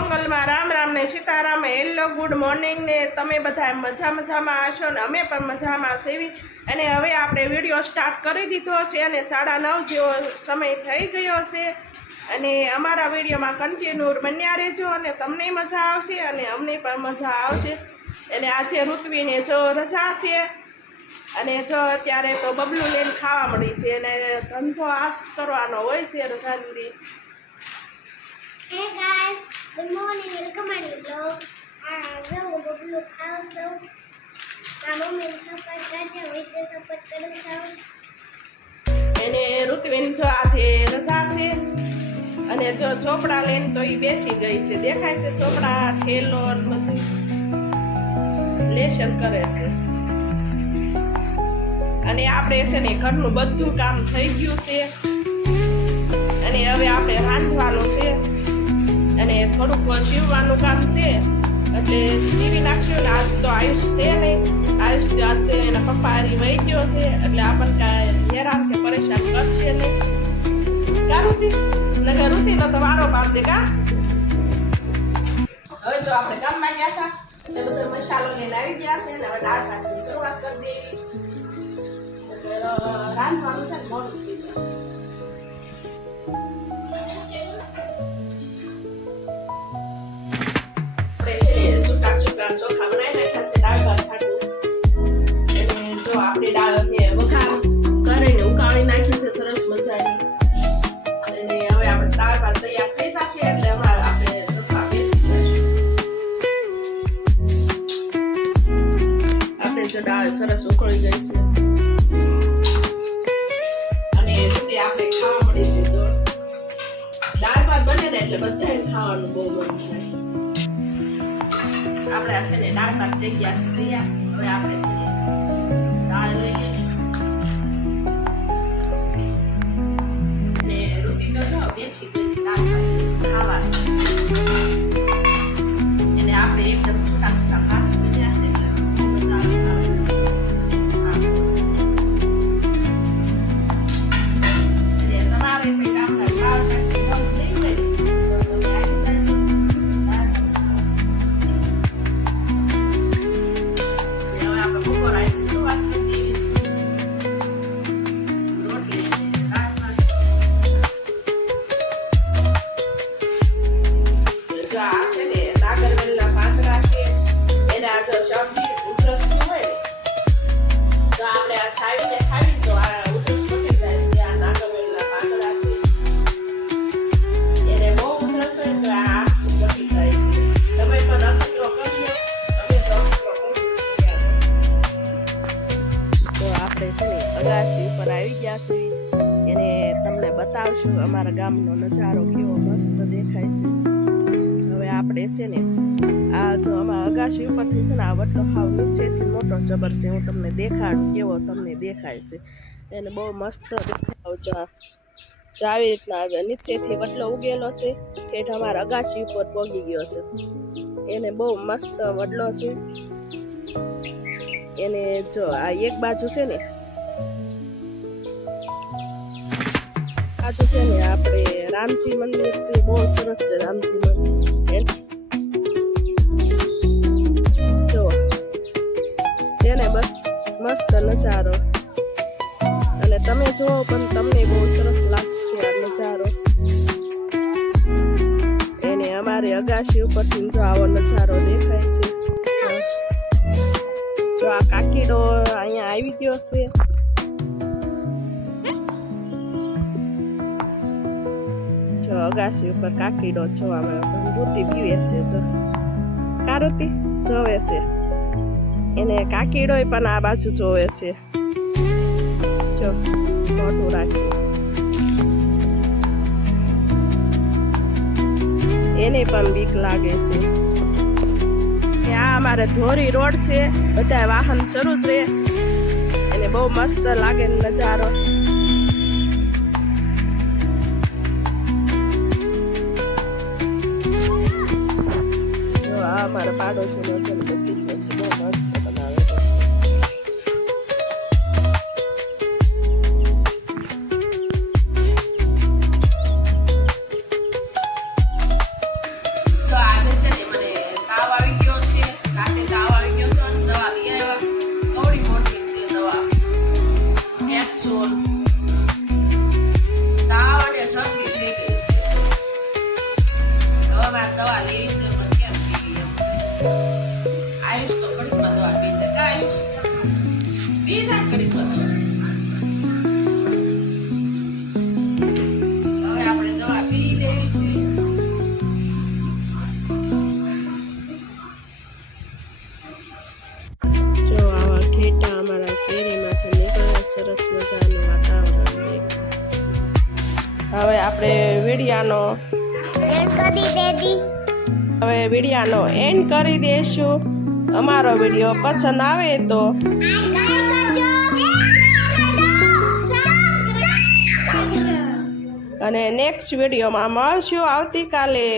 મંગલમાં રામ રામ ને Sitaram hello good morning ને તમે બધા મજામાં હશો ને અમે પણ મજામાં સેવી અને હવે આપણે વિડીયો સ્ટાર્ટ કરી દીધો છે અને 9:30 જેવો સમય થઈ ગયો છે અને અમારા વિડીયોમાં કન્ટિન્યુ બન્યા રહેજો અને તમને મજા આવશે અને અમને પણ મજા આવશે અને આજે ઋત્વીને જો રજા છે અને જો અત્યારે તો બબલું લઈને ખાવા મળી છે અને ધંધો આજ કરવાનો હોય છે રજાની. Hey guys, good morning. Welcome to my vlog. जो बबलू खाओ तो मम्मी सपोर्ट करते हो इसे सपोर्ट करो तो એને ઋત્વીન જો આજે રજા છે અને જો ચોપડા લઈને તો એ બેસી ગઈ છે. દેખાય છે ચોપડા ઠેલો બધું લેશન કરે છે અને આપણે છે ને ઘરનું બધું કામ થઈ ગયું છે અને હવે આપણે રાંધવાનું છે અને થોડુંક સીવવાનું કામ છે એટલે સીવી નાખશું ને આજ તો આયુષ છે નહીં. આયુષ આજે એના પપ્પા હારી વહી ગયો છે એટલે આપણને કાંઈ હેરાન કે પરેશાન કરશે નહીં. કા ઋતિ નગર ઋતિનો તો વારો પામ દે કા. હવે જો આપણે ગામમાં ગયા હતા એટલે બધો મસાલો લઈને આવી ગયા છે અને હવે દાળ ભાતની શરૂઆત કરી દેવી એટલે રાંધવાનું છે ને મોડું થઈ જાય. ચોખા બનાવી નાખ્યા છે દાળ ભાત ખાટું અને જો આપણે દાળ વઘાર કરીને ઉકાળી નાખી છે સરસ મજાની અને હવે આપણે દાળ ભાત તૈયાર થઈ જશે એટલે હમણાં આપણે ચોખા બેસી જશું. આપણે જો દાળ સરસ ઉકળી ગઈ છે અને સુધી આપણે ખાવા મળી છે. જો દાળ ભાત બને ને એટલે બધાને ખાવાનું બહુ મન થાય. આપણે આ છે ને દાળ ભાત થઈ ગયા છે તૈયાર. હવે આપણે છે ને દાળ લઈ લઈશું ને ઋતિ તો જો બેસી ગઈ છે દાળ ભાત ખાવા એને આપણે એકદમ છૂટા છૂટા ભાત બન્યા છે એટલે મજા આવે અને તમારે કંઈ દાળ ભાત ખાવા મોજ નહીં હોય અગાસી ઉપર આવી ગયા છે એને તમને બતાવશું અમારા ગામનો નજારો કેવો મસ્ત દેખાય છે. હવે આપણે છે ને આ જો અમારા અગાસી ઉપરથી છે ને આ વડલો હાવ નીચેથી મોટો જબર છે. હું તમને દેખાડું કેવો તમને દેખાય છે એને બહુ મસ્ત દેખાવ. જો આવી રીતના નીચેથી વડલો ઉગેલો છે ઠેઠ અમારા અગાસી ઉપર પોગી ગયો છે. એને બહુ મસ્ત વડલો છે. એને જો આ એક બાજુ છે ને આજે છે ને આપણે રામજી મંદિર છે બહુ સરસ છે રામજી મંદિર. જો છે ને બસ મસ્ત નજારો અને તમે જુઓ પણ તમને બહુ સરસ લાગશે આ નજારો. એને અમારી અગાશી ઉપરથી જો આવો નજારો દેખાય છે. જો આ કાકીડો અહીંયા આવી ગયો છે. જો અગાશી ઉપર કાકીડો જોવા મળે ઋતિ પીવે છે. જો કારુતિ જોવે છે એને કાકીડો પણ આ બાજુ જોવે છે. જો મોટું રાખી એને પણ બીક લાગે છે. આ અમારે ધોરી રોડ છે બધા વાહન શરૂ જ રહે એને બહુ મસ્ત લાગે નજારો. અમારા પાડોશીનો છે ને બગીચો છે બહુ મસ્ત બનાવે છે. જો આ આ દવા લેવી છે પણ કેમ પીવી એમ. આયુષ તો ઘડીકમાં દવા પી જાય કા આયુષ પી જાય ઘડીકમાં દવા. હવે આપણે દવા પી લેવી છે. જો આવા ઘેટા અમારા ચેરીમાંથી નીકળે સરસ મજાનું વાતાવરણ હવે આપણે વિડિયાનો એન્ડ કરી દેશું. અમારો વિડીયો પસંદ આવે તો અને નેક્સ્ટ વિડીયોમાં મળશું આવતીકાલે.